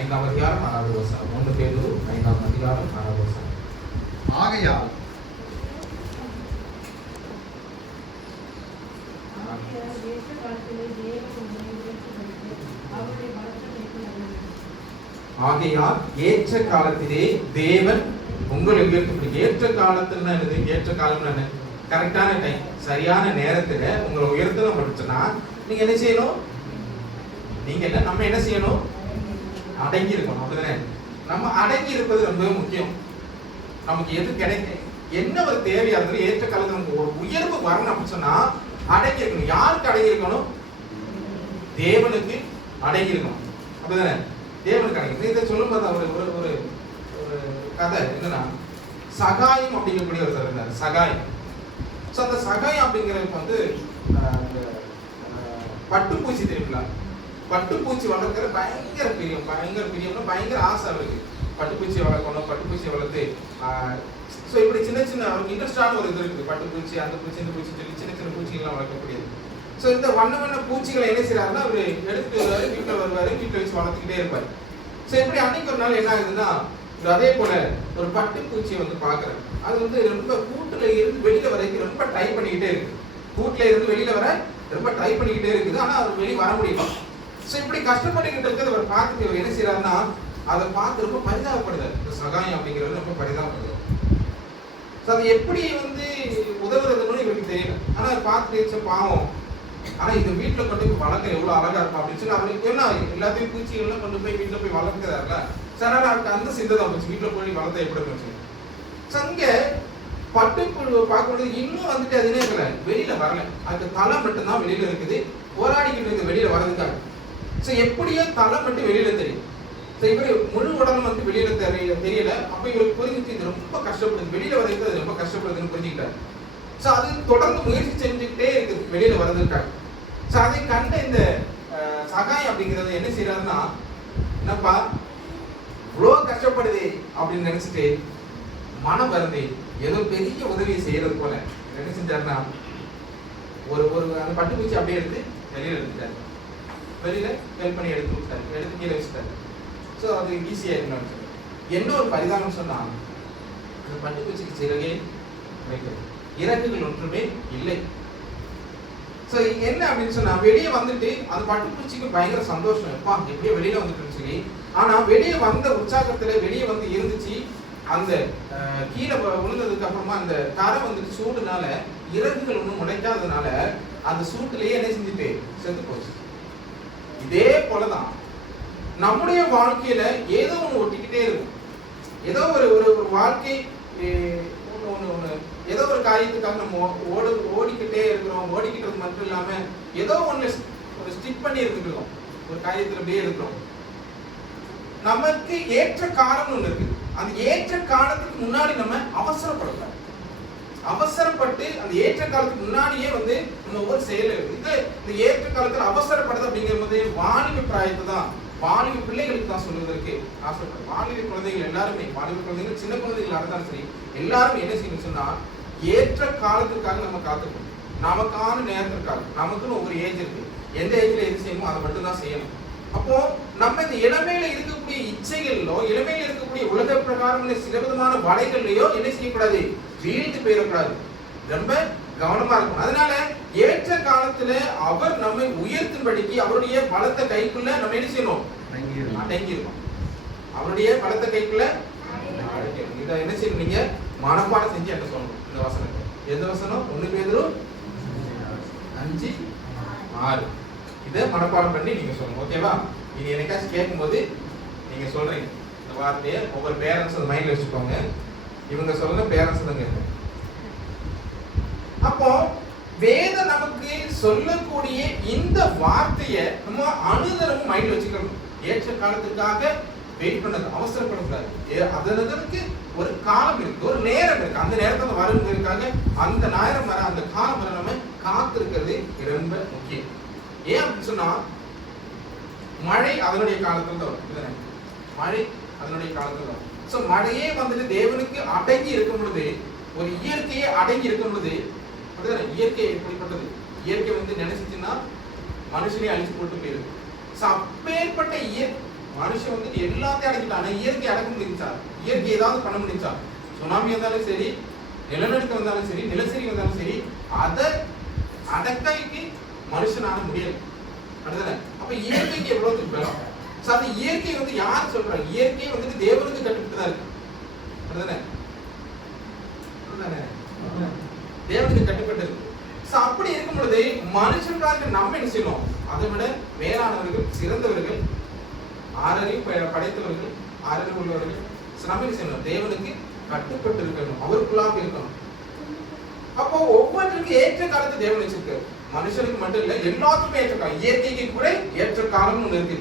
5ஆம் அதிகாரம் 6வது வசனம். 1 பேதுரு 5ஆம் அதிகாரம் 6வது வசனம். ஆகையால் ஏற்ற காலத்திலே தேவன் உங்களை உயர்த்த. ஏற்ற காலத்துல ஏற்ற காலம் என்ன? கரெக்டான டைம், சரியான நேரத்துல உங்களை உயர்த்தணும் படிச்சுன்னா நீங்க என்ன செய்யணும்? நீங்க என்ன, நம்ம என்ன செய்யணும்? அடங்கி இருக்கணும். அப்படிதானே? நம்ம அடங்கி இருப்பது ரொம்ப முக்கியம். நமக்கு எது கிடைக்க என்ன ஒரு தேவையா இருக்கு, ஏற்ற காலத்துல நமக்கு ஒரு உயர்வு வரணும் அப்படின்னு சொன்னா அடங்கி இருக்கணும். யாருக்கு அடங்கி இருக்கணும்? தேவனுக்கு அடங்கி இருக்கணும். அப்படிதானே? தேவனுக்கு அடங்கி. இதை சொல்லும் போது ஒரு ஒரு ஒரு கதை என்னன்னா, சகாயம் அப்படிங்கக்கூடிய ஒருத்தர் இருந்தார். சகாயம். ஸோ அந்த சகாயம் அப்படிங்கிறதுக்கு வந்து பட்டுப்பூச்சி தெரியுங்களா? பட்டுப்பூச்சி வளர்க்குற பயங்கர பிரியம்னா பயங்கர ஆசை அவருக்கு. பட்டுப்பூச்சி வளர்க்கணும், பட்டுப்பூச்சி வளர்த்து ஸோ இப்படி சின்ன சின்ன அவருக்கு இன்ட்ரெஸ்டான ஒரு இது இருக்குது. பட்டுப்பூச்சி, அந்த பூச்சி, இந்த பூச்சி சொல்லி சின்ன சின்ன பூச்சிகள்லாம் வளர்க்கக்கூடியது. ஸோ இந்த வண்ண பூச்சிகளை என்ன செய்யறாருன்னா அவர் எடுத்துட்டு வருவார், வீட்டில் வருவார், வீட்டில் வச்சு வளர்த்துக்கிட்டே இருப்பார். ஸோ இப்படி அன்னைக்கு ஒரு நாள் என்ன ஆகுதுன்னா, அதே போல ஒரு பட்டுப்பூச்சியை வந்து பார்க்குறாரு. அது வந்து ரொம்ப கூட்டுல இருந்து வெளியில வரைக்கும் ரொம்ப ட்ரை பண்ணிக்கிட்டே இருக்கு. கூட்டுல இருந்து வெளியில வர ரொம்ப ட்ரை பண்ணிக்கிட்டே இருக்குது. ஆனால் அவர் வெளியே வர முடியல. ஸோ இப்படி கஷ்டப்பட்டுக்கிட்டு இருக்கிறது அவர் பார்த்துட்டு என்ன செய்யறாருன்னா, அதை பார்த்து ரொம்ப பரிதாபப்படுது. இந்த சகாயம் அப்படிங்கிறது ரொம்ப பரிதாபப்படுது. ஸோ அதை எப்படி வந்து உதவுறதுன்னு இவருக்கு தெரியல. ஆனால் அதை பார்த்துட்டு பாவம், ஆனால் இந்த வீட்டில் கொண்டு போய் வளர்க்க எவ்வளோ அழகா இருக்கும் அப்படின்னு சொல்லி அவருக்கு என்ன எல்லாத்தையும் பூச்சிகள்லாம் கொண்டு போய் வீட்டில் போய் வளர்க்குறாருல. சார் அவருக்கு அந்த சிந்தை தான் போச்சு, வீட்டில் போய் வளர்த்த எப்படி போச்சு. ஸோ அங்கே பட்டுப்புழு பார்க்கும்போது இன்னும் வந்துட்டு அது என்ன வெளியில வரல. அதுக்கு தலை மட்டும்தான் வெளியில இருக்குது, போராடிக்கிட்டு இருக்கு வெளியில வர்றதுக்காக. ஸோ எப்படியோ தலை மட்டும் வெளியில தெரியும். ஸோ இவரு முழு உடலும் வந்து வெளியில தெரியல. அப்போ இவருக்கு புரிஞ்சிச்சு இது ரொம்ப கஷ்டப்படுது, வெளியில வர்றதுக்கு அது ரொம்ப கஷ்டப்படுதுன்னு புரிஞ்சுக்கிட்டாரு. ஸோ அது தொடர்ந்து முயற்சி செஞ்சுக்கிட்டே இருக்குது வெளியில வர்றதுக்காக. ஸோ அதை கண்ட இந்த சகாயம் அப்படிங்கிறது என்ன செய்யறாருன்னா, என்னப்பா இவ்வளோ கஷ்டப்படுது அப்படின்னு நினைச்சிட்டு மனம் வருது ஏதோ பெரிய உதவியை செய்யறது போல என்ன செஞ்சாருன்னா, ஒரு ஒரு அந்த பட்டுப்பூச்சி அப்படியே எடுத்து வெளியில எடுத்துட்டாரு. வெளியில ஹெல்ப் பண்ணி எடுத்து விட்டாரு, எடுத்து கீழே வச்சுட்டாரு. ஸோ அது ஈஸியா இருக்கணும். என்ன ஒரு பரிதாபம் சொன்னா, அந்த பட்டுப்பூச்சிக்கு சிறகே கிடைக்கிறது, இறகுகள் ஒன்றுமே இல்லை. ஸோ என்ன அப்படின்னு சொன்னா, வெளியே வந்துட்டு அந்த பட்டுப்பூச்சிக்கு பயங்கர சந்தோஷம், எப்பா எப்படியோ வெளியில வந்துட்டுன்னு சொல்லி. ஆனா வெளியே வந்த உற்சாகத்துல வெளியே வந்து இருந்துச்சு. அந்த கீழே விழுந்ததுக்கு அப்புறமா அந்த கரை வந்துட்டு சூடுனால இறகுகள் ஒன்றும் முளைக்காததுனால அந்த சூட்டுலயே என்ன செஞ்சுட்டு செத்து போச்சு. இதே போலதான் நம்முடைய வாழ்க்கையில ஏதோ ஒண்ணு ஒட்டிக்கிட்டே இருக்கும். ஏதோ ஒரு ஒரு வாழ்க்கை ஒண்ணு ஏதோ ஒரு காரியத்துக்காக நம்ம ஓடிக்கிட்டே இருக்கிறோம். ஓடிக்கிட்டது மட்டும் இல்லாம ஏதோ ஒண்ணு ஒரு ஸ்டிக் பண்ணி இருந்துக்கிறோம், ஒரு காரியத்துல அப்படியே இருக்கிறோம். நமக்கு ஏற்ற காலம் ஒண்ணு இருக்கு. அந்த ஏற்ற காலத்துக்கு முன்னாடி நம்ம அவசரப்படக்கூடாது. அவசரப்பட்டு அந்த ஏற்ற காலத்துக்கு முன்னாடியே வந்து நம்ம ஒவ்வொரு செயல் இருக்கு. இந்த ஏற்ற காலத்துல அவசரப்படுறது அப்படிங்கும்போது வாலிப பிராயத்தை தான், வாலிப பிள்ளைகளுக்கு தான் சொல்வதற்கு ஆசைப்படுறேன். வாலிப குழந்தைகள் எல்லாருமே, வாலிப குழந்தைகள் சின்ன குழந்தைகள் இருந்தாலும் சரி, எல்லாரும் என்ன செய்யணும் சொன்னா, ஏற்ற காலத்துக்காக நம்ம காத்துக்கணும். நமக்கான நேரத்திற்காக நமக்குன்னு ஒவ்வொரு ஏஜ் இருக்கு. எந்த ஏஜ்ல எது செய்யணுமோ அதை மட்டும் தான் செய்யணும். அப்போ நம்ம இந்த இளமையில இருக்கக்கூடிய இச்சைகளிலோ, இளமையில இருக்கக்கூடிய உலக பிரகாரம் சில விதமான வலைகள்லையோ என்ன செய்யக்கூடாது, வீழ்ந்து போயிடக்கூடாது. ரொம்ப கவனமா இருக்கணும். அதனால ஏற்ற காலத்துல அவர் நம்மை உயர்த்தும்படிக்கு அவருடைய பலத்த கைக்குள்ள நம்ம என்ன செய்யணும், அடங்கி இருக்கணும். அவருடைய பலத்த கைக்குள்ள இதை என்ன செய்யணும், நீங்க மனப்பாடம் செஞ்சு என்ன சொல்லணும். இந்த வசனத்தை எந்த வசனம்? 1 பேதுரு 5:6 இதை மனப்பாடம் பண்ணி நீங்க சொல்லணும். ஓகேவா? இனி எனக்காச்சும் கேட்கும்போது நீங்க சொல்றீங்க இந்த வார்த்தையை. ஒவ்வொரு பேரண்ட்ஸ் அந்த மைண்ட்ல வச்சுக்கோங்க. இவங்க சொல்ற பேரண்ட்ஸ் தான் கேட்கணும். அப்போ வேதம் நமக்கு சொல்லக்கூடிய இந்த வார்த்தையை நம்ம அனுதினமும் மைண்ட்ல வச்சுக்கணும். ஏற்ற காலத்துக்காக வெயிட் பண்ணது, அவசரப்படக்கூடாது. அதற்கு ஒரு காலம் இருக்கு, ஒரு நேரம் இருக்கு. அந்த நேரத்துல வருவதற்காக அந்த நேரம் வர, அந்த காலம் வர நம்ம காத்திருக்கிறது ரொம்ப முக்கியம். ஏன் அப்படின்னு சொன்னா, மழை அதனுடைய காலத்துல தான் வரும். மழை அதனுடைய காலத்துல வரும். சோ மழையே வந்துட்டு தேவனுக்கு அடங்கி இருக்கும் பொழுது, ஒரு இயற்கையே அடங்கி இருக்கும் பொழுது, இயற்கை எப்படிப்பட்டது? இயற்கை வந்து நினைச்சுச்சுன்னா மனுஷனே அழிச்சு போட்டு போயிருக்கு. அப்பேற்பட்ட மனுஷன் வந்துட்டு எல்லாத்தையும் அடக்கிட்டான். இயற்கை அடக்க முடிஞ்சா? இயற்கை ஏதாவது பண்ண முடிஞ்சா? சுனாமி வந்தாலும் சரி, நிலநடுக்கம் வந்தாலும் சரி, நிலச்சரிவு வந்தாலும் சரி, அதை அடக்கைக்கு மனுஷனால முடியாது. அடுத்தது அப்ப இயற்கைக்கு எவ்வளவு பலம். அந்த இயற்கை வந்து யார் சொல்றாங்க? இயற்கை வந்துட்டு தேவனுக்கு கட்டுப்பட்டு தான் இருக்கு. அடுத்தது தேவனுக்கு கட்டுப்பட்டு இருக்கு. அப்படி இருக்கும் பொழுது மனுஷனுக்காக நம்ம என்ன செய்யணும்? அதை விட மேலானவர்கள், சிறந்தவர்கள், ஆறறிவு படைத்தவர்கள், ஆறறிவு உள்ளவர்கள் நம்ம என்ன செய்யணும்? தேவனுக்கு கட்டுப்பட்டு இருக்கணும், அவருக்குள்ளாக இருக்கணும். அப்போ ஒவ்வொன்றுக்கும் ஏற்ற காலத்தை தேவன் வச்சிருக்காரு. மனுஷனுக்கு மட்டும் இல்ல, எல்லாத்துக்குமே ஏற்ற காலம். இயற்கைக்கு கூட ஏற்ற காலம் ஒண்ணு இருக்கு.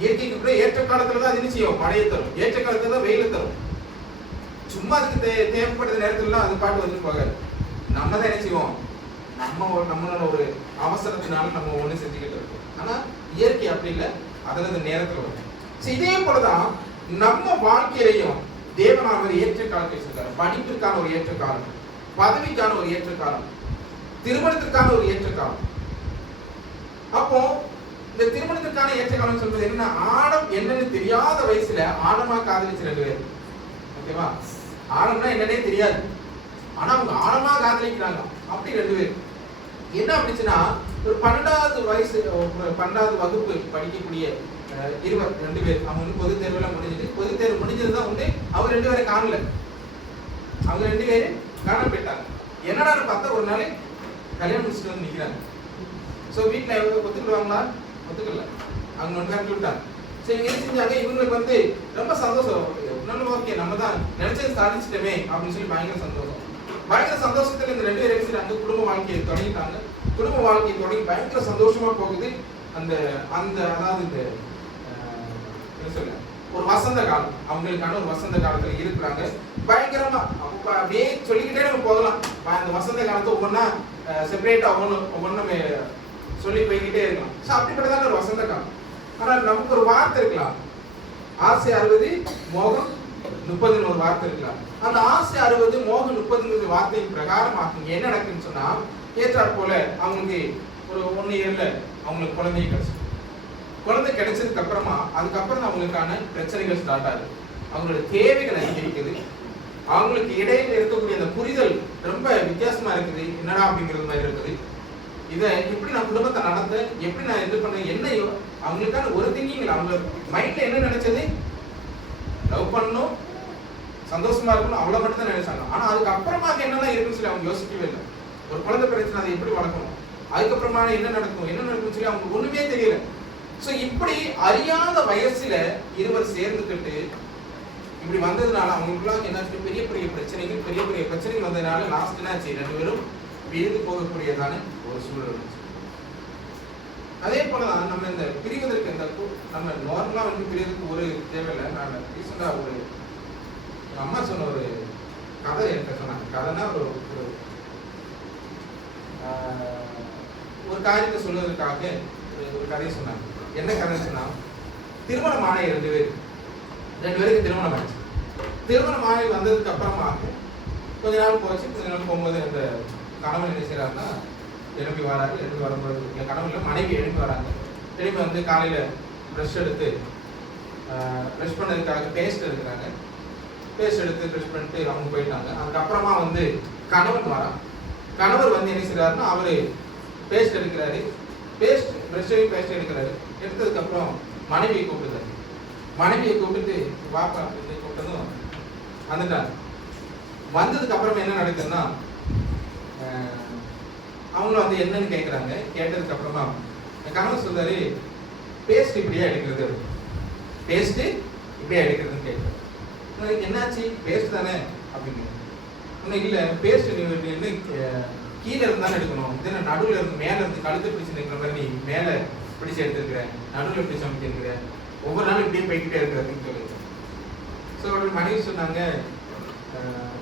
இயற்கைக்கு கூட ஏற்ற காலத்துலதான் அது என்ன செய்யும்? மழையை தரும். ஏற்ற காலத்துல தான் வெயில தரும். சும்மா அதுக்கு தேவைப்படுற நேரத்துல அது பாட்டு வந்து போகாது. நம்ம தான் என்ன செய்வோம்? நம்மளோட ஒரு அவசரத்தினால நம்ம ஒண்ணு செஞ்சுக்கிட்டு இருக்கோம். ஆனா இயற்கை அப்படி இல்லை, அதுல நேரத்துல வரும். இதே போலதான் நம்ம வாழ்க்கையிலையும் தேவனானவர் ஏற்ற காலத்தை வச்சிருக்காரு. படிப்பிற்கான ஒரு ஏற்ற காலம், பதவிக்கான ஒரு ஏற்ற காலம், திருமணத்திற்கான ஒரு ஏற்ற காலம். அப்போ இந்த திருமணத்திற்கான ஏற்ற காலம் சொல்றது என்ன? ஆடம் என்னன்னு தெரியாத வயசுல ஆழமா காதலிச்சு 2 பேர். ஓகேவா? ஆழம்னா என்னன்னே தெரியாது, ஆனா அவங்க ஆழமா காதலிக்கிறாங்க. அப்படி 2 பேர் என்ன அப்படிச்சுன்னா, ஒரு 12வது வயசு, 12வது வகுப்பு படிக்கக்கூடிய 2 பேர். அவங்க வந்து பொது தேர்வுலாம் முடிஞ்சது. பொது தேர்வு முடிஞ்சதுதான் உண்டு. அவங்க 2 பேரை காணல. அவங்க 2 பேரும் காண போயிட்டாங்க. என்னடா பார்த்தா ஒரு நாள் கல்யாணம் முடிச்சுட்டு வந்து நிற்கிறாங்க. ஸோ வீட்டில் ஒத்துக்கிடுவாங்களா? ஒத்துக்கல. அவங்க ஒன்று கட்டி விட்டாங்க. சரி, என்ன செஞ்சாங்க? இவங்களுக்கு வந்து ரொம்ப சந்தோஷம். நல்ல ஓகே, நம்ம தான் நினைச்சது சாதிச்சிட்டமே அப்படின்னு சொல்லி பயங்கர சந்தோஷம். பயங்கர சந்தோஷத்துல இந்த 2 பேரும் செய்யறாங்க. குடும்ப வாழ்க்கையை தொடங்கிட்டாங்க. குடும்ப வாழ்க்கையை தொடங்கி பயங்கர சந்தோஷமா போகுது. அந்த அந்த அதாவது இந்த என்ன சொல்ல, ஒரு வசந்த காலம், அவங்களுக்கான ஒரு வசந்த காலத்துல இருக்கிறாங்க. பயங்கரமா அப்படியே சொல்லிக்கிட்டே நம்ம போகலாம். அந்த வசந்த காலத்தை ஒவ்வொன்னா செப்பரேட்டா ஒவ்வொன்றும் சொல்லி போய்கிட்டே இருக்கலாம். ஸோ அப்படிப்பட்டதான ஒரு வசந்த காலம். ஆனால் நமக்கு ஒரு வார்த்தை இருக்கலாம், ஆசை 60 மோகம் 30 ஒரு வார்த்தை இருக்கலாம். அந்த ஆசை 60 மோகம் 30 வார்த்தையின் பிரகாரமாக என்ன நடக்குன்னு சொன்னா, ஏற்றாற் போல அவங்களுக்கு ஒரு 1 இயர்ல அவங்களுக்கு குழந்தை கிடைச்சு. குழந்தை கிடைச்சதுக்கு அப்புறமா அதுக்கப்புறம் அவங்களுக்கான பிரச்சனைகள் ஸ்டார்ட் ஆகுது. அவங்களோட தேவைகள் அதிகரிக்குது. அவங்களுக்கு இடையில இருக்கக்கூடிய அந்த புரிதல் ரொம்ப வித்தியாசமா இருக்குது. என்னடா அப்படிங்கிறது மாதிரி இருக்குது. இதை எப்படி நான் குடும்பத்தை நடத்த, எப்படி நான் இது பண்ண, என்ன அவங்களுக்கான ஒரு திங்கிங். அவங்க மைண்ட்ல என்ன நினைச்சது? லவ் பண்ணணும், சந்தோஷமா இருக்கணும், அவ்வளவு மட்டும் தான் நினைச்சாங்க. ஆனா அதுக்கப்புறமா என்னெல்லாம் இருக்குன்னு சொல்லி அவங்க யோசிக்கவே இல்லை. ஒரு குழந்தை பிரச்சனை, அதை எப்படி வளர்க்கணும், அதுக்கப்புறமா என்ன நடக்கும்னு சொல்லி அவங்க ஒண்ணுமே தெரியல. சோ இப்படி அறியாத வயசுல இருவர் சேர்ந்துக்கிட்டு இப்படி வந்ததுனால அவங்களுக்குலாம் என்னாச்சு? பெரிய பெரிய பிரச்சனைகள் வந்ததுனால லாஸ்ட் என்னாச்சு? 2 பேரும் பிரிந்து போகக்கூடியதான ஒரு சூழல் இருந்துச்சு. அதே போலதான் நம்ம இந்த பிரிவதற்கு நம்ம நார்மலா வந்து பிரிவதற்கு ஒரு தேவையில்லை. நான் ரீசெண்டா ஒரு அம்மா சொன்ன ஒரு கதை எனக்கு சொன்னாங்க. கதைனா ஒரு காரியத்தை சொல்வதற்காக ஒரு கதையை சொன்னாங்க. என்ன கதை சொன்னா, திருமணமான 2 பேருக்கு திருமணம் ஆச்சு. திருமணம் ஆகி வந்ததுக்கு அப்புறமா கொஞ்ச நாள் போச்சு. கொஞ்ச நாள் போகும்போது அந்த கணவன் என்ன செய்யறாருன்னா, எழுப்பி வராரு. எழுப்பி வரும்போது என் கணவன்ல மனைவி எழுப்பி வராங்க. எழுப்பி வந்து காலையில ப்ரஷ் எடுத்து ப்ரஷ் பண்ணதுக்காக பேஸ்ட் எடுக்கிறாங்க. பேஸ்ட் எடுத்து ப்ரஷ் பண்ணிட்டு அவங்க போயிட்டாங்க. அதுக்கப்புறமா வந்து கணவன் வரான். கணவர் வந்து என்ன செய்யறாருன்னா, அவரு பேஸ்ட் எடுக்கிறாரு. பேஸ்ட் எடுக்கிறாரு. எடுத்ததுக்கு அப்புறம் மனைவியை கூப்பிடுறாரு. மனைவியை கூப்பிட்டு வாப்பா அப்படின்னு கூப்பிட்டதும் வந்துட்டாங்க. வந்ததுக்கு அப்புறம் என்ன நடக்குதுன்னா, அவங்களும் வந்து என்னன்னு கேட்குறாங்க. கேட்டதுக்கு அப்புறமா கணவன் சொல்றாரு, பேஸ்ட் இப்படியா எடுக்கிறது, பேஸ்ட் இப்படியா எடுக்கிறதுன்னு கேட்குறாரு. என்னாச்சு? பேஸ்ட் தானே அப்படின்னு. ஒன்றும் இல்லை, பேஸ்ட் என்ன கீழே இருந்தாலும் எடுக்கணும். இது நடுவில் இருந்து மேலே இருந்து கழுத்து பிடிச்சு நிற்கிற மாதிரி நீ மேலே பிடிச்சு எடுத்துருக்கிற, நடுவில் பிடிச்சு அமைச்சிருக்கிற, ஒவ்வொரு நாளும் இப்படியே போய்கிட்டே இருக்கிறதுன்னு சொல்லி. ஸோ அவரோட மனைவி சொன்னாங்க,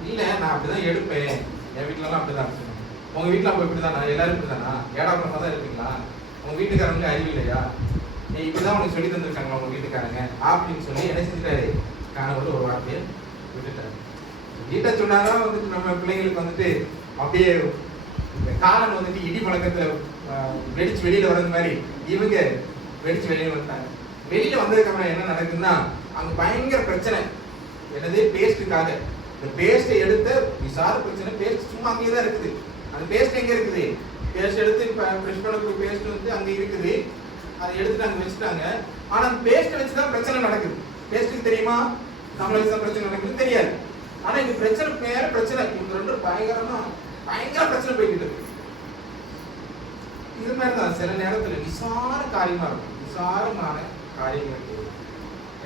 இல்லை நான் அப்படிதான் எடுப்பேன், என் வீட்டிலலாம் அப்படிதான் சொன்னாங்க. உங்கள் வீட்டில் அப்போ இப்படி தானா? எல்லாரும் இப்படி தானா? ஏடாபுரமாக தான் இருப்பீங்களா? உங்கள் வீட்டுக்காரங்களுக்கு அறிவு இல்லையா? நீ இப்படிதான் உனக்கு சொல்லி தந்துருக்காங்களா உங்கள் வீட்டுக்காரங்க அப்படின்னு சொல்லி என்ன செஞ்சுட்டாரு? கணவர் ஒரு வார்த்தையை விட்டுட்டாரு. வீட்டை சொன்னாதான் வந்துட்டு நம்ம பிள்ளைங்களுக்கு வந்துட்டு அப்படியே காலன் வந்துட்டு இடி பழக்கத்துல வெடிச்சு வெளியில வர்றது மாதிரி இவங்க வெடிச்சு வெளியில வந்துட்டாங்க. வெளியில வந்ததுக்கு அப்புறம் என்ன நடக்குதுன்னா அங்க பயங்கர பிரச்சனை. என்னது? பேஸ்டுக்காக. இந்த பேஸ்ட்டை எடுத்து விசார பிரச்சனை. பேஸ்ட் சும்மா அங்கேயே தான் இருக்குது. அந்த பேஸ்ட் எங்க இருக்குது? பேஸ்ட் எடுத்து ஃப்ரெஷ் பண்ணக்கூடிய பேஸ்ட் வந்து அங்க இருக்குது. அதை எடுத்துட்டு அங்க வச்சுட்டாங்க. ஆனா அந்த பேஸ்ட்டை வச்சுதான் பிரச்சனை நடக்குது. பேஸ்ட்டுக்கு தெரியுமா நம்மள வச்சு பிரச்சனை நடக்குது? தெரியாது. ஆனா இந்த பிரச்சனை மேல பிரச்சனை. இவங்க ரெண்டு பயங்கர பிரச்சனை போய்கிட்டு இருக்கு. இது மாதிரிதான் சில நேரத்துல விசார காரியமா இருக்கும். விசாரமான காரியங்கள்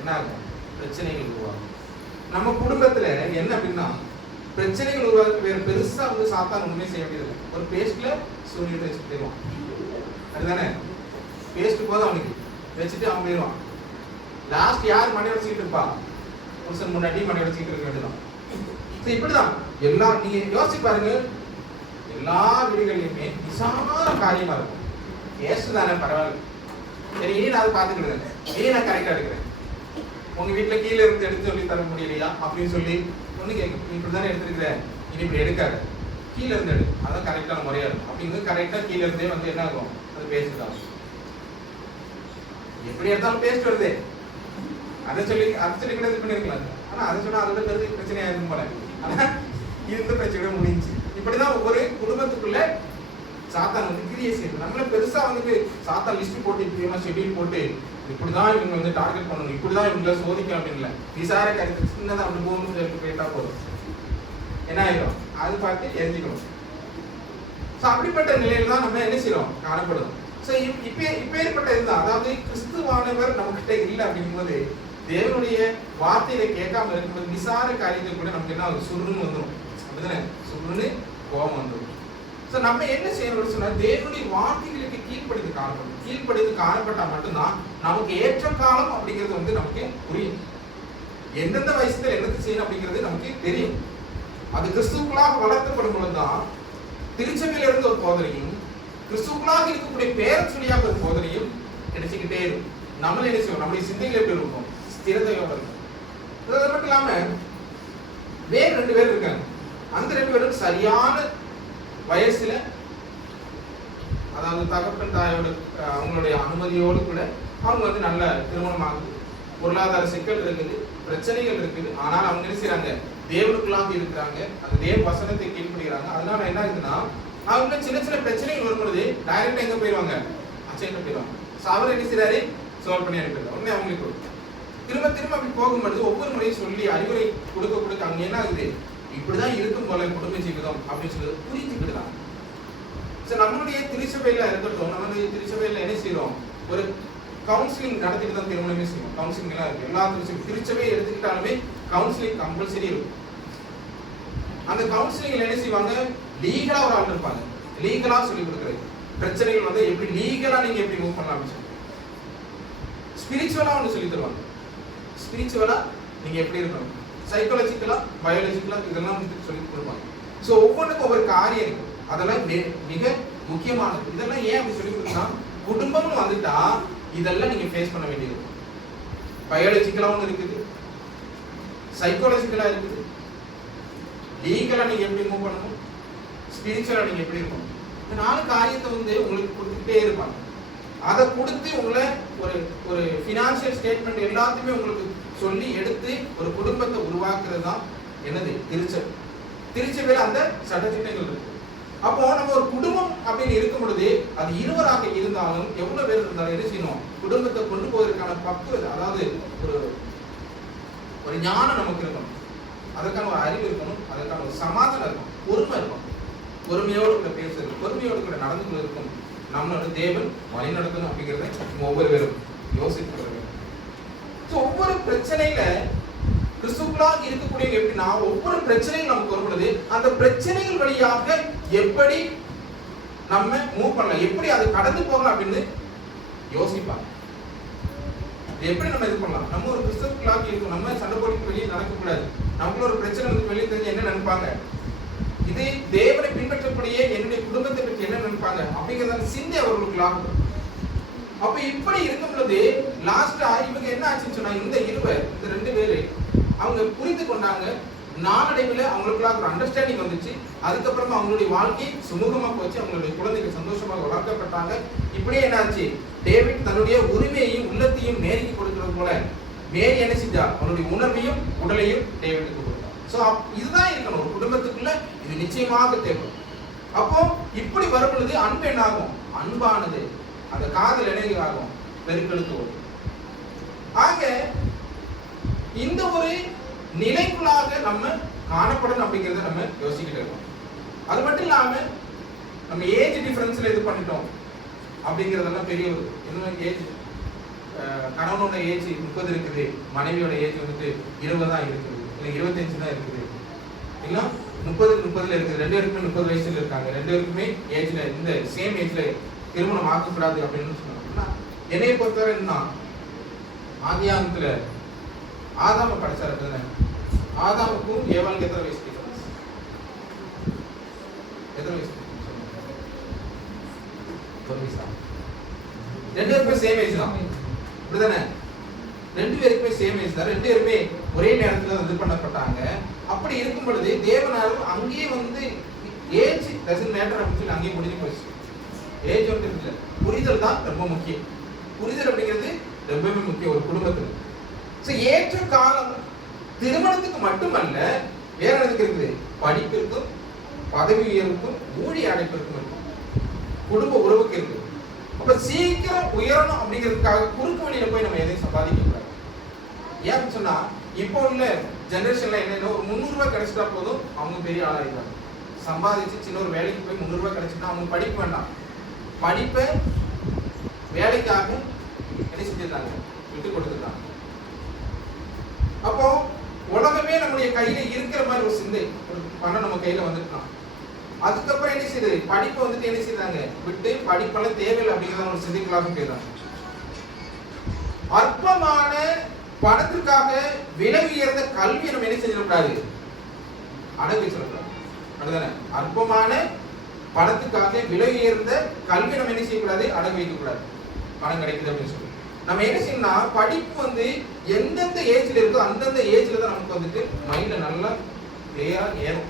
என்ன ஆகும்? பிரச்சனைகள் உருவாகும். நம்ம குடும்பத்துல என்ன அப்படின்னா பிரச்சனைகள் உருவாக்கு வேற பெருசா வந்து சாத்தான் ஒண்ணுமே செய்ய வேண்டியது. ஒரு பேஸ்ட்ல சூரியத்தை வச்சுட்டு போயிடுவான். அதுதானே? பேஸ்ட் போதும் அவனுக்கு வச்சுட்டு அவன் போயிடுவான். லாஸ்ட் யார் மணி வச்சுக்கிட்டு இருப்பா? புருஷன் முன்னாடி மணி வச்சுக்கிட்டு இருக்க வேண்டியதான். இப்படிதான் எல்லா நீங்க யோசிச்சு பாருங்க. எல்லா வீடுகளிலுமே விசார காரியமா இருக்கும். பேஸ்ட் தானே, பரவாயில்ல, சரி இனி நான் அதை பார்த்துக்கிடுறேன், இனி நான் கரெக்டா எடுக்கிறேன். உங்க வீட்டுல கீழே இருந்து எடுத்து சொல்லி தர முடியலையா அப்படின்னு சொல்லி ஒண்ணு கேட்கும். இப்படிதானே எடுத்துருக்கிற, இனி இப்படி எடுக்காது, கீழே இருந்து எடு, அதான் கரெக்டான முறையா இருக்கும் அப்படிங்கிறது. கரெக்டா கீழே இருந்தே வந்து என்ன ஆகும்? அது பேஸ்ட் தான். எப்படி எடுத்தாலும் பேஸ்ட் வருது. அதை சொல்லி கூட இது பண்ணிருக்கலாம். ஆனா அதை சொன்னா அதோட பெரிய பிரச்சனையா இருக்கும் போல. ஆனா இந்த பிரச்சனை முடிஞ்சு. இப்படிதான் ஒவ்வொரு குடும்பத்துக்குள்ள சாத்தான் வந்து கிரியை செய்யுது. நம்மள பெருசா வந்துட்டு சாத்தான் லிஸ்ட் போட்டு இப்படியெல்லாம் ஷெட்யூல் போட்டு இப்படிதான் இவங்க வந்து டார்கெட் பண்ணணும், இப்படிதான் இவங்கள சோதிக்கணும் அப்படின்னு இல்லை. விசார கருத்து சின்னதா அனுபவம்னு சொல்லிட்டு போயிட்டா போதும். என்ன ஆயிடும்? அது பார்த்து எரிஞ்சிக்கணும். ஸோ அப்படிப்பட்ட நிலையில தான் நம்ம என்ன செய்யறோம்? காணப்படுறோம். ஸோ இப்பேற்பட்ட இதுதான். அதாவது கிறிஸ்துவானவர் நம்ம கிட்ட இல்லை அப்படிங்கும்போது, தேவனுடைய வார்த்தையில கேட்காம இருக்கும்போது விசார காரியத்தில் கூட நமக்கு என்ன ஆகும்? சுருன்னு வந்துடும். அப்படிதானே? சுருன்னு கோபம் வந்துடும். ஸோ நம்ம என்ன செய்யணும்னு சொன்னா, தேவனுடைய வார்த்தைகளுக்கு கீழ்ப்படிந்து காணப்படும். கீழ்ப்படிந்து காணப்பட்டா மட்டும்தான் நமக்கு ஏற்ற காலம் அப்படிங்கிறது வந்து நமக்கு புரியும். எந்தெந்த வயசுல என்னது செய்யணும் அப்படிங்கிறது நமக்கு தெரியும். அது கிறிஸ்துவுக்குள்ளாக வளர்க்கப்படும் பொழுதுதான் திருச்சபையில இருந்து ஒரு போதனையும், கிறிஸ்துவுக்குள்ளாக இருக்கக்கூடிய பேர சொல்லியாக ஒரு போதனையும் கிடைச்சிக்கிட்டே இருக்கும். நம்மள என்ன செய்வோம்? நம்முடைய சிந்தைகள் எப்படி இருக்கும்? ஸ்திரதையோட இருக்கும். அது மட்டும் இல்லாம வேறு 2 பேர் இருக்காங்க. அந்த 2 பேரும் சரியான வயசுல, அதாவது தகப்பன் தாயோட அவங்களுடைய அனுமதியோடு கூட அவங்க வந்து நல்ல திருமணம் ஆகுது. பொருளாதார சிக்கல் இருக்குது, பிரச்சனைகள் இருக்குது. ஆனால் அவங்க என்ன செய்யறாங்க? தேவனுக்குள்ளாக இருக்கிறாங்க. அந்த தேவ வசனத்தை கீழ்படுகிறாங்க. அதனால என்ன ஆகுதுன்னா, அவங்க சின்ன சின்ன பிரச்சனைகள் வரும்பொழுது டைரக்டா எங்க போயிடுவாங்க? அச்சைட்ட போயிடுவாங்க. அவர் என்ன செய்யறாரு? சால்வ் பண்ணி அனுப்பிடுறாரு. உடனே அவங்களுக்கு திரும்ப அப்படி போகும்பொழுது ஒவ்வொரு முறையும் சொல்லி அறிவுரை கொடுக்க அவங்க என்ன ஆகுது? இப்படிதான் இருக்கும் போல குடும்ப ஜீவிதம் அப்படின்னு சொல்லி புரிஞ்சுக்கிடுறாங்க. நம்மளுடைய திருச்சபையில இருக்கட்டும், நம்மளுடைய திருச்சபையில என்ன செய்யறோம்? ஒரு கவுன்சிலிங் நடத்திட்டு தான் திருமணமே செய்வோம். கவுன்சிலிங் எல்லாம் இருக்கு. எல்லா திருச்சபையை எடுத்துக்கிட்டாலுமே கவுன்சிலிங் கம்பல்சரி இருக்கும். அந்த கவுன்சிலிங்ல என்ன செய்வாங்க? லீகலா ஒரு ஆள் இருப்பாங்க. லீகலா சொல்லி கொடுக்குறது. பிரச்சனைகள் வந்து எப்படி லீகலா நீங்க எப்படி மூவ் பண்ணலாம் அப்படின்னு சொல்லி. ஸ்பிரிச்சுவலா ஒன்று சொல்லி தருவாங்க. ஸ்பிரிச்சுவலா நீங்க எப்படி இருக்கணும், சைக்காலஜிக்கலா, பயாலஜிக்கலா இதெல்லாம் சொல்லி கொடுப்பாங்க. ஸோ ஒவ்வொன்றுக்கும் ஒவ்வொரு காரியம் இருக்கு. அதெல்லாம் மிக முக்கியமானது. இதெல்லாம் ஏன் அப்படி சொல்லி கொடுத்தா, குடும்பம்னு வந்துட்டா இதெல்லாம் நீங்க ஃபேஸ் பண்ண வேண்டியது. பயாலஜிக்கலா ஒன்று இருக்குது, சைக்காலஜிக்கலா இருக்குது, லீகலா நீங்க எப்படி மூவ் பண்ணணும், ஸ்பிரிச்சுவலா நீங்க எப்படி இருக்கணும். இந்த 4 காரியத்தை வந்து உங்களுக்கு கொடுத்துட்டே இருப்பாங்க. அதை கொடுத்து உங்களை ஒரு ஃபினான்ஷியல் ஸ்டேட்மெண்ட் எல்லாத்தையுமே உங்களுக்கு சொல்லி எடுத்து ஒரு குடும்பத்தை உருவாக்குறது தான் என்னது? திருச்சபை. திருச்சபையில அந்த சட்டத்திட்டங்கள் இருக்கு. அப்போ நம்ம ஒரு குடும்பம் அப்படின்னு இருக்கும் பொழுது அது இருவராக இருந்தாலும் எவ்வளவு பேர் இருந்தாலும் என்ன செய்யணும்? குடும்பத்தை கொண்டு போவதற்கான பக்குவம், அதாவது ஒரு ஞானம் நமக்கு இருக்கணும், அதற்கான ஒரு அறிவு இருக்கணும், அதற்கான ஒரு சமாதானம் இருக்கும், பொறுமை இருக்கும். பொறுமையோடு கூட பேசுறது, பொறுமையோடு கூட நடந்து கொண்டு இருக்கும். நம்மளோட தேவன் வழி நடத்தணும் அப்படிங்கிறத ஒவ்வொரு பேரும் யோசிக்கிறது. ஒவ்வொரு பிரச்சனையில கிறிஸ்துவுக்குள்ளாக இருக்கக்கூடிய எப்படின்னா, ஒவ்வொரு பிரச்சனையும் நமக்கு வரும் பொழுது அந்த பிரச்சனைகள் வழியாக எப்படி நம்ம மூவ் பண்ணலாம், எப்படி அதை கடந்து போகலாம் அப்படின்னு யோசிப்பாங்க. எப்படி நம்ம இது பண்ணலாம்? நம்ம ஒரு கிறிஸ்துவுக்குள்ளாக இருக்கும், நம்ம சண்டை போட்டு வெளியே நடக்கக்கூடாது. நம்மள ஒரு பிரச்சனை வந்து வெளியே தெரிஞ்சு என்ன நினைப்பாங்க, இது தேவனை பின்பற்றக்கூடிய என்னுடைய குடும்பத்தை பற்றி என்ன நினைப்பாங்க அப்படிங்கிறத சிந்தை அவர்களுக்குள்ளாக. அப்ப இப்படி இருக்கும் பொழுது லாஸ்டா இவங்க என்ன ஆச்சுன்னு சொன்னா, இந்த 2 பேரு அவங்க புரிந்து கொண்டாங்க. நாளடைவில் அவங்களுக்குள்ளாக ஒரு அண்டர்ஸ்டாண்டிங் வந்துச்சு. அதுக்கப்புறமா அவங்களுடைய வாழ்க்கை சுமூகமா போச்சு. அவங்களுடைய குழந்தைகள் சந்தோஷமாக வளர்க்கப்பட்டாங்க. இப்படியே என்னாச்சு? டேவிட் தன்னுடைய உரிமையையும் உள்ளத்தையும் மேரிக்கு கொடுக்கிறது போல மேரி என்ன செஞ்சா? அவனுடைய உணர்வையும் உடலையும் டேவிட்டுக்கு கொடுத்தான். சோ இதுதான் இருக்கணும் ஒரு குடும்பத்துக்குள்ள, இது நிச்சயமாக தேவை. அப்போ இப்படி வரும் பொழுது அன்பு என்ன ஆகும்? அன்பானது அந்த காதல் என்ன ஆகும்? பெருக்கெடுத்து வரும். ஆக இந்த ஒரு நிலைக்குள்ளாக நம்ம காணப்படணும் அப்படிங்கறத நம்ம யோசிக்கிட்டு இருக்கோம். அது மட்டும் இல்லாம நம்ம ஏஜ் டிஃபரன்ஸ்ல இது பண்ணிட்டோம் அப்படிங்கறதெல்லாம் பெரிய ஒரு என்ன ஏஜ், கணவனோட ஏஜ் 30 இருக்குது, மனைவியோட ஏஜ் வந்துட்டு 20 தான் இருக்குது, இல்லை 25 தான் இருக்குது, இல்ல 30 இருக்குது. 2 பேருக்குமே 30 வயசுல இருக்காங்க. 2 பேருக்குமே ஏஜ்ல இந்த சேம் ஏஜ்ல திருமணம் ஆக்கக்கூடாது அப்படின்னு சொன்னாங்கன்னா, என்னைய பொறுத்தவரை என்ன, ஆதியாகமத்துல ஆதாம படிச்சாரு அப்படிதானே? ஆதாமுக்கும் ஏவாளுக்கு எத்தனை வயசு டிஃபரன்ஸ்? எத்தனை வயசு? 1 வயசா? 2 பேருக்குமே சேம் ஏஜ் தான் அப்படிதானே? 2 பேருக்குமே சேம் ஏஜ் தான். 2 பேருமே ஒரே நேரத்துல இது பண்ணப்பட்டாங்க. அப்படி இருக்கும் பொழுது தேவனாலும் அங்கேயே வந்து ஏஜ் டசன்ட் மேட்டர் அப்படின்னு சொல்லி அங்கேயே முடிஞ்சு போச்சு. ஏஜ் வந்து இல்லை, புரிதல் தான் ரொம்ப முக்கியம். புரிதல் அப்படிங்கிறது ரொம்பவே முக்கியம் ஒரு குடும்பத்தில். ஏற்ற காலம் திருமணத்துக்கு மட்டுமல்ல, வேற எதுக்கு இருக்குது? படிப்பிற்கும், பதவி உயர்வுக்கும், ஊழிய அடைப்பிற்கும் இருக்கும், குடும்ப உறவுக்கு இருக்கு. அப்ப சீக்கிரம் உயரணும் அப்படிங்கிறதுக்காக குறுக்கு வழியில போய் நம்ம எதையும் சம்பாதிக்க கூடாது. ஏன்னு சொன்னா இப்போ உள்ள ஜெனரேஷன்ல என்ன, ஒரு 300 ரூபாய் கிடைச்சிட்டா போதும் அவங்க பெரிய ஆளாயிருக்காங்க. சம்பாதிச்சு சின்ன ஒரு வேலைக்கு போய் 300 ரூபாய் கிடைச்சிட்டா அவங்க படிக்க வேண்டாம், படிப்பை வேலைக்காக என்ன செஞ்சிருந்தாங்க? விட்டு கொடுத்துட்டாங்க. அப்போ உலகமே நம்முடைய கையில இருக்கிற மாதிரி ஒரு சிந்தை, ஒரு பணம் நம்ம கையில வந்துட்டான். அதுக்கப்புறம் என்ன செய்யுது? படிப்பு வந்துட்டு என்ன செய்யறாங்க? விட்டு படிப்பெல்லாம் தேவையில்லை அப்படிங்கிற ஒரு சிந்தைக்குள்ளாக போயிடுறாங்க. அற்பமான பணத்திற்காக விலை உயர்ந்த கல்வியை நம்ம என்ன செஞ்சிடக்கூடாது? அடகு சொல்லக்கூடாது, அப்படிதானே? அற்பமான பணத்துக்காக விலை உயர்ந்த கல்வி நம்ம என்ன செய்யக்கூடாது? அடகு வைக்கக்கூடாது. பணம் கிடைக்குது அப்படின்னு சொல்லி நம்ம என்ன செய்யணும்னா, படிப்பு வந்து எந்தெந்த ஏஜ்ல இருக்கோ அந்தந்த ஏஜ்ல தான் நமக்கு வந்துட்டு மைண்ட்ல நல்லா கிளியரா ஏறும்.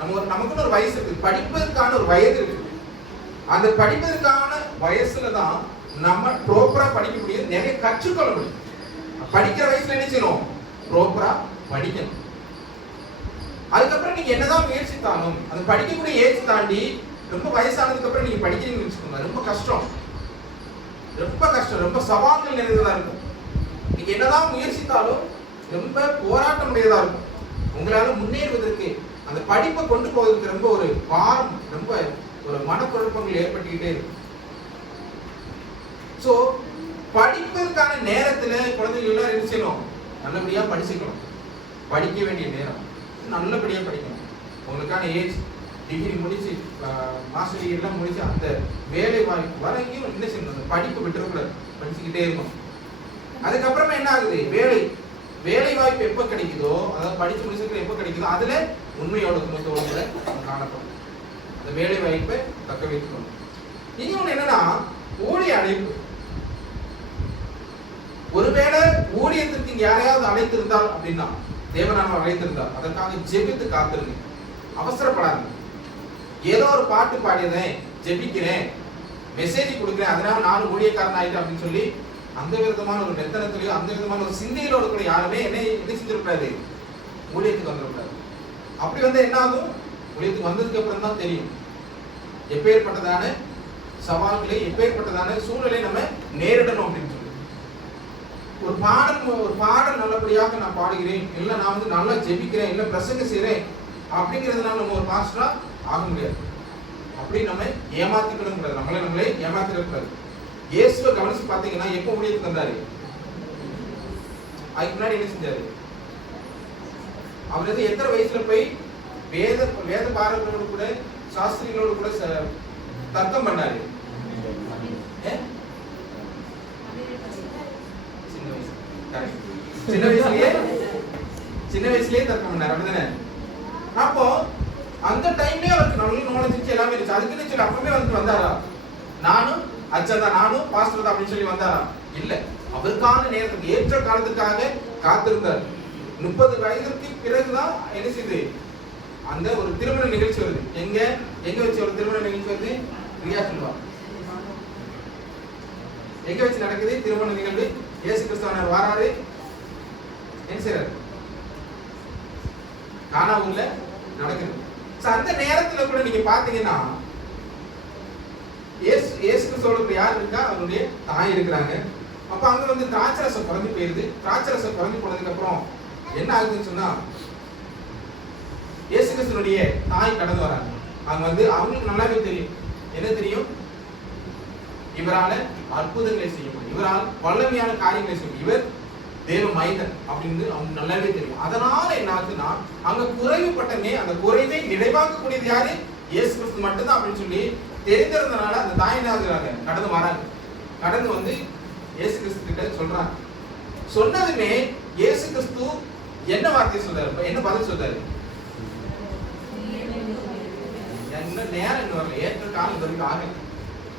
நமக்குன்னு ஒரு வயசு இருக்கு, படிப்பதற்கான ஒரு வயது இருக்கு. அந்த படிப்பதற்கான வயசுல தான் நம்ம ப்ராப்பரா படிக்க முடியும், நிறைய கற்றுக்கொள்ள முடியும். படிக்கிற வயசுல என்ன செய்யணும்? ப்ராப்பரா படிக்கணும். அதுக்கப்புறம் நீங்க என்னதான் முயற்சித்தாலும் அந்த படிக்கக்கூடிய ஏஜ் தாண்டி ரொம்ப வயசானதுக்கு அப்புறம் நீங்க படிக்கிறீங்கன்னு வச்சுக்கோங்க, ரொம்ப கஷ்டம், ரொம்ப கஷ்டம், ரொம்ப சவால்கள் நிறைந்ததா இருக்கும். நீங்க என்னதான் முயற்சித்தாலும் ரொம்ப போராட்டம் உடையதா இருக்கும். உங்களால முன்னேறுவதற்கு, அந்த படிப்பை கொண்டு போவதற்கு ரொம்ப ஒரு பாரம், ரொம்ப ஒரு மனக்குழப்பங்கள் ஏற்பட்டுக்கிட்டே இருக்கும். சோ படிப்பதற்கான நேரத்துல குழந்தைகள் எல்லாரும் என்ன செய்யணும்? நல்லபடியா படிச்சுக்கணும். படிக்க வேண்டிய நேரம் நல்லபடியா படிக்கணும். உங்களுக்கான ஏஜ் டிகிரி முடிச்சு, மாஸ்டர் டிகிரி எல்லாம் முடிச்சு அந்த வேலை வாய்ப்பு வரைக்கும் என்ன செய்யணும்? படிப்பு விட்டுறக்கூடாது, படிச்சுக்கிட்டே இருக்கணும். அதுக்கப்புறமா என்ன ஆகுது? வேலை வாய்ப்பு எப்ப கிடைக்குதோ, அதாவது படிச்சு முடிச்சுக்கிற எப்ப கிடைக்குதோ அதுல உண்மையோட குணத்தோட காணப்படும். அந்த வேலை வாய்ப்பை தக்க வைத்துக்கணும். இன்னொன்னு என்னன்னா, ஊழிய அழைப்பு. ஒருவேளை ஊழியத்திற்கு யாரையாவது அழைத்திருந்தால் அப்படின்னா, தேவனாக அழைத்திருந்தால் அதற்காக ஜெபித்து காத்திருங்க, அவசரப்படாது. ஏதோ ஒரு பாட்டு பாடியதேன், ஜெபிக்கிறேன், மெசேஜ் கொடுக்குறேன், அதனால நானும் ஊழியக்காரன் ஆயிட்டேன் அப்படின்னு சொல்லி அந்த விதமான ஒரு மெத்தனத்திலையோ அந்த விதமான ஒரு சிந்தையிலோட கூட யாருமே என்ன செஞ்சிருக்காது? ஊழியத்துக்கு வந்துடக்கூடாது. அப்படி வந்து என்ன ஆகும்? ஊழியத்துக்கு வந்ததுக்கு அப்புறம் தான் தெரியும் எப்பேற்பட்டதான சவால்களை, எப்பேற்பட்டதான சூழலை நம்ம நேரிடணும் அப்படின்னு சொல்லி. ஒரு பாடல் நல்லபடியாக நான் பாடுகிறேன், இல்லை நான் வந்து நல்லா ஜெபிக்கிறேன், இல்லை பிரசங்க செய்கிறேன் அப்படிங்கிறதுனால நம்ம ஒரு பாஸ்டரா ஆக முடியாது. அப்படி நம்ம ஏமாத்திக்கிட கூடாது, நம்மளே ஏமாத்திட கூடாது. இயேசுவை கவனிச்சு பார்த்தீங்கன்னா எப்போ ஊழியத்துக்கு வந்தாரு? அதுக்கு முன்னாடி என்ன செஞ்சாரு? அவர் வந்து எத்தனை வயசுல போய் வேத பாரங்களோடு கூட சாஸ்திரிகளோடு கூட தர்க்கம் பண்ணாரு? சின்ன வயசுலயே தர்க்கம் பண்ணாரு, அப்படிதானே? அப்போ அந்த டைம்லயே அவருக்கு நல்ல நாலேஜ் எல்லாமே இருந்துச்சு. அதுக்குன்னு சொல்லி அப்பவே வந்து வந்தாரா? நானும் அச்சதான், நானும் பாஸ்டர் தான் அப்படின்னு சொல்லி வந்தாரா? இல்ல, அவருக்கான நேரத்துக்கு ஏற்ற காலத்துக்காக காத்திருந்தார். 30 வயதிற்கு பிறகுதான் என்ன செய்யுது? அந்த ஒரு திருமண நிகழ்ச்சி வருது. எங்க வச்சு ஒரு திருமண நிகழ்ச்சி வருது? ரியா சொல்லுவா, எங்க வச்சு நடக்குது திருமண நிகழ்வு? இயேசு கிறிஸ்துவானவர் வராரு, என்ன செய்யறாரு? கானா ஊர்ல நடக்குது. அந்த நேரத்துல கூட நீங்க பாத்தீங்கன்னா இயேசு கிறிஸ்துவோட யார் இருக்கா? அவருடைய தாய் இருக்கிறாங்க. அப்ப அங்க வந்து திராட்சரசம் குறைஞ்சு போயிருது. திராட்சரசம் குறைஞ்சு போனதுக்கு அப்புறம் என்ன ஆகுதுன்னு சொன்னா, இயேசு கிறிஸ்துனுடைய தாய் கடந்து வராங்க. அங்க வந்து அவங்களுக்கு நல்லாவே தெரியும், என்ன தெரியும்? இவரால அற்புதங்களை செய்ய முடியும், இவரால் வல்லமையான காரியங்களை செய்ய முடியும், இவர் தேவ மைந்தன் அப்படின்னு அவங்க நல்லாவே தெரியும். அதனால என்ன ஆகுதுன்னா, அங்க குறைவுபட்டமே அந்த குறைவை நிறைவாக்கக்கூடியது யாரு? இயேசு கிறிஸ்து மட்டும்தான் அப்படின்னு சொல்லி தெரிந்திருந்தனால அந்த தாய் என்ன ஆகுறாங்க? கடந்து வராங்க. கடந்து வந்து இயேசு கிறிஸ்து கிட்ட சொல்றாங்க. சொன்னதுமே இயேசு கிறிஸ்து என்ன வார்த்தை சொல்றாரு? என்ன பதில் சொல்றாரு? என்ன நேரம் இன்னும் வரல, ஏற்ற காலம் வரைக்கும் ஆகல,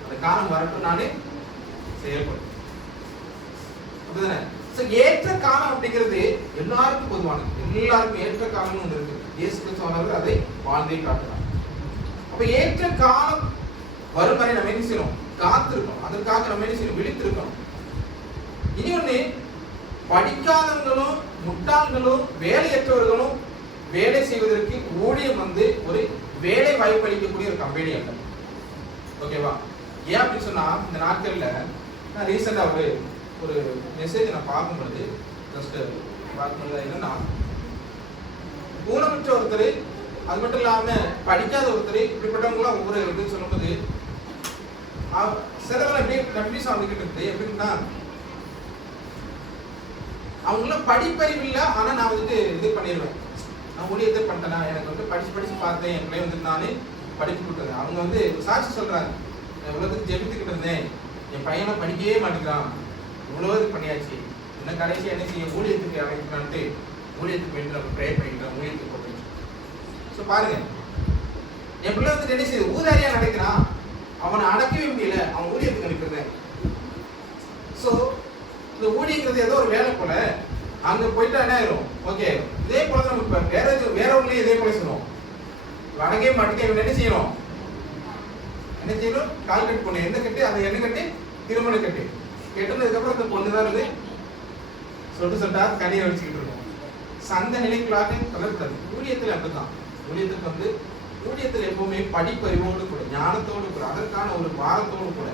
அந்த காலம் வரட்டும், நானே செயல்படும். ஏற்ற காலம் அப்படிங்கிறது எல்லாருக்கும் பொதுவானது. எல்லாருக்கும் ஏற்ற காலம் ஒன்று இருக்கு. இயேசு கிறிஸ்து அதை வாழ்ந்தே காட்டுறாங்க. அப்ப ஏற்ற காலம் வரும் வரை நம்ம என்ன செய்யணும்? காத்திருக்கணும். அதற்காக நம்ம என்ன செய்யணும்? விழித்திருக்கணும். இனி ஒண்ணு, படிக்காதவங்களும் முட்டாள்களும் வேலையற்றவர்களும் வேலை செய்வதற்கு ஊழியம் வந்து ஒரு வேலை வாய்ப்பு அளிக்கக்கூடிய ஒரு கம்பெனி அல்ல. ஓகேவா? ஏன் அப்படின்னு சொன்னா, இந்த நாட்கள்ல நான் ரீசெண்டா ஒரு மெசேஜ் நான் பார்க்கும்பொழுது ஜஸ்ட் பார்க்கும்போது என்னன்னா, ஊனமுற்ற ஒருத்தர், அது மட்டும் இல்லாம படிக்காத ஒருத்தர், இப்படிப்பட்டவங்களாம் ஒவ்வொரு இதுன்னு சொல்லும்போது சிலவெல்லாம் எப்படியே கன்ஃபியூஸ் வந்துகிட்டு இருக்குது. எப்படின்னா, அவங்களாம் படிப்பறிவு இல்லை, ஆனா நான் வந்துட்டு இது பண்ணிடுவேன், நான் ஊழியத்தை பண்ணிட்டேன், எனக்கு வந்து படிச்சு பார்த்தேன், என் பிள்ளை வந்துட்டு நானே படிப்பு கொடுத்தேன். அவங்க வந்து சாட்சி சொல்றாங்க, இவ்வளவுக்கு ஜெபித்துக்கிட்டு இருந்தேன், என் பையனை படிக்கவே மாட்டேங்கிறான், இவ்வளவு பண்ணியாச்சு, இன்னும் கடைசி என்ன செய்ய ஊழியத்துக்கு அழைக்கலான்ட்டு ஊழியத்துக்கு வேண்டி நம்ம ப்ரே பண்ணிக்கிறோம், ஊழியத்துக்கு போட்டு. ஸோ பாருங்க, என் பிள்ளை வந்துட்டு என்ன செய்யுது? ஊதாரியா நடக்கிறான், அவனை அடக்கவே முடியல, அவன் ஊழியத்துக்கு அனுப்புறது. ஸோ இந்த ஊழியங்கிறது ஏதோ ஒரு வேலை போல, அங்க போயிட்டா என்ன ஆயிரும்? ஓகே, இதே போல நம்ம இப்ப வேற ஒன்றுலயும் இதே போல சொல்லுவோம், அடக்கவே மாட்டேங்க, இவன் என்ன செய்யணும்? என்ன செய்யணும்? கால் கட்டு பொண்ணு, எந்த கட்டு? அந்த எண்ணெய் கட்டி திருமண கட்டு கெட்டுனதுக்கு அப்புறம் அந்த பொண்ணுதான் இருந்து சொட்டு சொட்டா கனியை வச்சுக்கிட்டு இருக்கும். சந்த நிலைக்குள்ளாக கலக்கூடாது. ஊழியத்துல அப்படிதான். ஊழியத்துக்கு வந்து ஊழியத்துல எப்பவுமே படிப்பறிவோடு கூட, ஞானத்தோடு கூட, அதற்கான ஒரு வாரத்தோடு கூட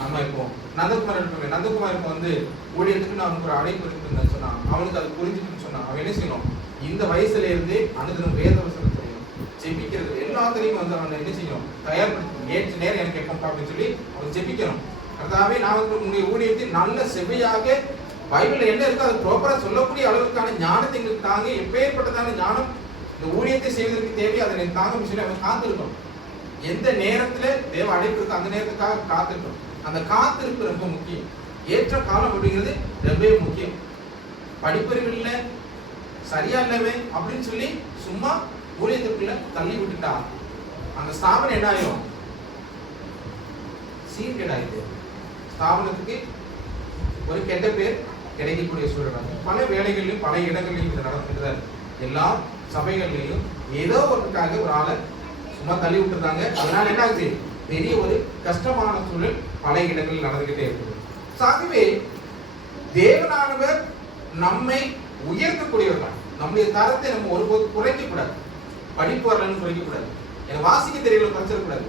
நம்ம இப்போ நந்தகுமார் இப்போ வந்து ஊழியத்துக்கு அவனுக்கு ஒரு அழைப்பு இருக்குன்னு சொன்னா, அவனுக்கு அது புரிஞ்சுட்டுன்னு சொன்னா, அவன் என்ன செய்யணும்? இந்த வயசுல இருந்தே அனுதினம் வேத வசனத்தையும் ஜெபிக்கிறது எல்லாத்தையும் வந்து அவனை என்ன செய்யணும்? தயார்படுத்தணும். ஏற்ற நேரம் எனக்கு எப்போ அப்படின்னு சொல்லி அவன் ஜெபிக்கணும். அதாவே நான் வந்து உங்களுடைய ஊழியத்தை நல்ல செவ்வையாக பைபிள்ல என்ன இருக்கோ அதை ப்ராப்பரா சொல்லக்கூடிய அளவுக்கான ஞானத்தை எங்களுக்கு தாங்க, எப்பேற்பட்டதான ஞானம் இந்த ஊழியத்தை செய்வதற்கு தேவை, அதை தாங்க சொல்லி அவன் காத்திருக்கணும். எந்த நேரத்துல தேவ அழைப்பு இருக்கு அந்த நேரத்துக்காக காத்திருக்கணும். அந்த காத்திருப்பு ரொம்ப முக்கியம். ஏற்ற காலம் அப்படிங்கிறது ரொம்பவே முக்கியம். படிப்பறிவு இல்லை, சரியா இல்லவே அப்படின்னு சொல்லி சும்மா ஊழியத்துக்குள்ள தள்ளி விட்டுட்டா அந்த ஸ்தாபனம் என்ன ஆயிரும்? சீர்கேடாயிடுது. ஸ்தாபனத்துக்கு ஒரு கெட்ட பேர் கிடைக்கக்கூடிய சூழல் பல வேலைகளிலும் பல இடங்களிலும் இது நடந்துட்டு. எல்லா சபைகள்லையும் ஏதோ ஒன்றுக்காக ஒரு ஆளை சும்மா தள்ளி விட்டுருந்தாங்க. அதனால என்ன ஆகுது? பெரிய ஒரு கஷ்டமான சூழல் பல இடங்களில் நடந்துகிட்டே இருக்குது. ஆகவே தேவனானவர் நம்மை உயர்த்தக்கூடியவர்கள். நம்முடைய தரத்தை நம்ம ஒருபோது குறைக்க கூடாது. படிப்பு வரலன்னு குறைக்க கூடாது. எனக்கு வாசிக்க தெரியல குறைச்சிடக்கூடாது.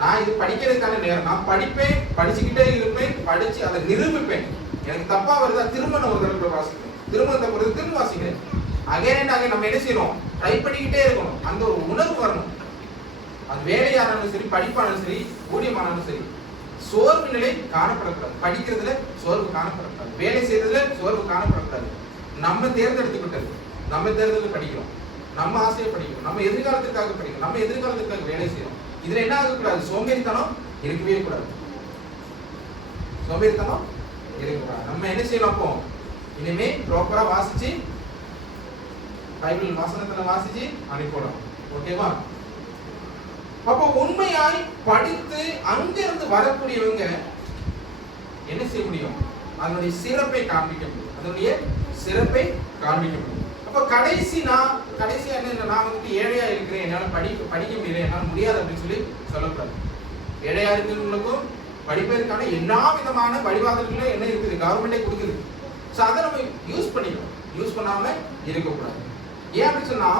நான் இது படிக்கிறதுக்கான நேரம், நான் படிப்பேன், படிச்சுக்கிட்டே இருப்பேன், படிச்சு அதை நிரூபிப்பேன். எனக்கு தப்பா வருதா திரும்ப ஒரு தடவை வாசிப்பேன், திரும்ப பொழுது திரும்ப வாசிக்கிறேன். அகைன் நம்ம என்ன செய்யணும்? ட்ரை பண்ணிக்கிட்டே இருக்கணும். அந்த ஒரு உணர்வு வரணும். அது வேலையானாலும் சரி, படிப்பானாலும் சரி, ஊழியமானாலும் சரி, சோர்வு நிலை காணப்படக்கூடாது. படிக்கிறதுல சோர்வு காணப்படக்கூடாது, வேலை செய்யறதுல சோர்வு காணப்படக்கூடாது. நம்ம தேர்ந்தெடுத்துக்கிட்டது, நம்ம தேர்ந்தெடுத்து படிக்கிறோம், நம்ம ஆசையை படிக்கிறோம், நம்ம எதிர்காலத்துக்காக படிக்கிறோம், நம்ம எதிர்காலத்துக்காக வேலை செய்யறோம். இதுல என்ன ஆகக்கூடாது? சோம்பேறித்தனம் இருக்கவே கூடாது. சோம்பேறித்தனம் இருக்கக்கூடாது. நம்ம என்ன செய்யணும்? அப்போ இனிமே ப்ராப்பரா வாசிச்சு பைபிள் வாசனத்துல வாசிச்சு அனுப்பிடணும். ஓகேவா? அப்போ உண்மையாய் படித்து அங்கிருந்து வரக்கூடியவங்க என்ன செய்ய முடியும்? அதனுடைய சிறப்பை காண்பிக்க முடியும். அதனுடைய சிறப்பை காண்பிக்க முடியும். அப்ப கடைசியா என்ன, நான் வந்துட்டு ஏழையா இருக்கிறேன், என்னால படிக்க முடியல, என்னால முடியாது அப்படின்னு சொல்லி சொல்லக்கூடாது. ஏழையா இருக்கிறவங்களுக்கும் படிப்பதற்கான எல்லா விதமான வழிவாதங்களும் என்ன இருக்குது, கவர்மெண்டே கொடுக்குது. ஸோ அதை நம்ம யூஸ் பண்ணிக்கணும், யூஸ் பண்ணாம இருக்கக்கூடாது. ஏன் அப்படி சொன்னா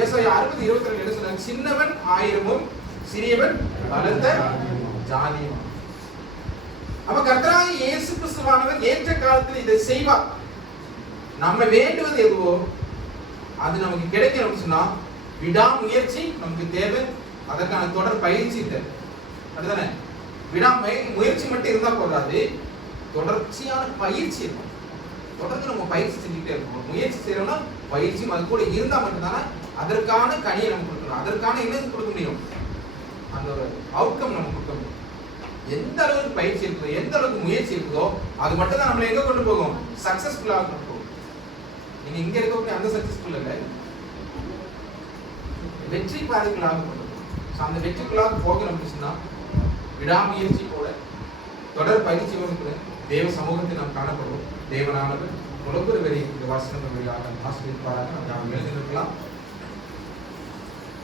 ஏசாயா 60:22 என்ன சொன்னாங்க, சின்னவன் 1000 சிறியவன் பலத்த ஜாதியும். அப்ப கர்த்தராகிய இயேசு கிறிஸ்துவானவர் ஏற்ற காலத்தில் இதை செய்வார். நம்ம வேண்டுவது எதுவோ அது நமக்கு கிடைக்கணும்னு சொன்னா விடாமுயற்சி நமக்கு தேவை, அதற்கான தொடர் பயிற்சி தேவை. அதுதானே, முயற்சி மட்டும் இருந்தா போதாது, தொடர்ச்சியான பயிற்சி இருக்கும். தொடர்ந்து நம்ம பயிற்சி செஞ்சுக்கிட்டே இருக்கணும். முயற்சி செய்யறோம்னா பயிற்சி அது கூட இருந்தா மட்டும்தானே அதற்கான கனியை நம்ம கொடுக்கணும், அதற்கான என்ன கொடுக்க முடியும், அந்த ஒரு அவுட்கம் நம்ம கொடுக்க முடியும். எந்த அளவுக்கு பயிற்சி இருக்குதோ, எந்த அளவுக்கு முயற்சி இருக்குதோ அது மட்டும் தான் நம்மளை எங்க கொண்டு போகும், சக்சஸ்ஃபுல்லாக கொண்டு போகும். நீங்க இங்க இருக்கக்கூடிய அந்த சக்சஸ்ஃபுல் இல்லை, வெற்றி பாதைகளாக கொண்டு போகும். அந்த வெற்றிக்குள்ளாக போகணும் சொன்னா விடாமுயற்சி போல தொடர் பயிற்சியோடு தேவ சமூகத்தை நாம் காணப்படுவோம். தேவனானவர் ஒவ்வொரு வரை இந்த வாசனம் வழியாக ஆசிரியப்பாராக நாம் எழுதியிருக்கலாம்.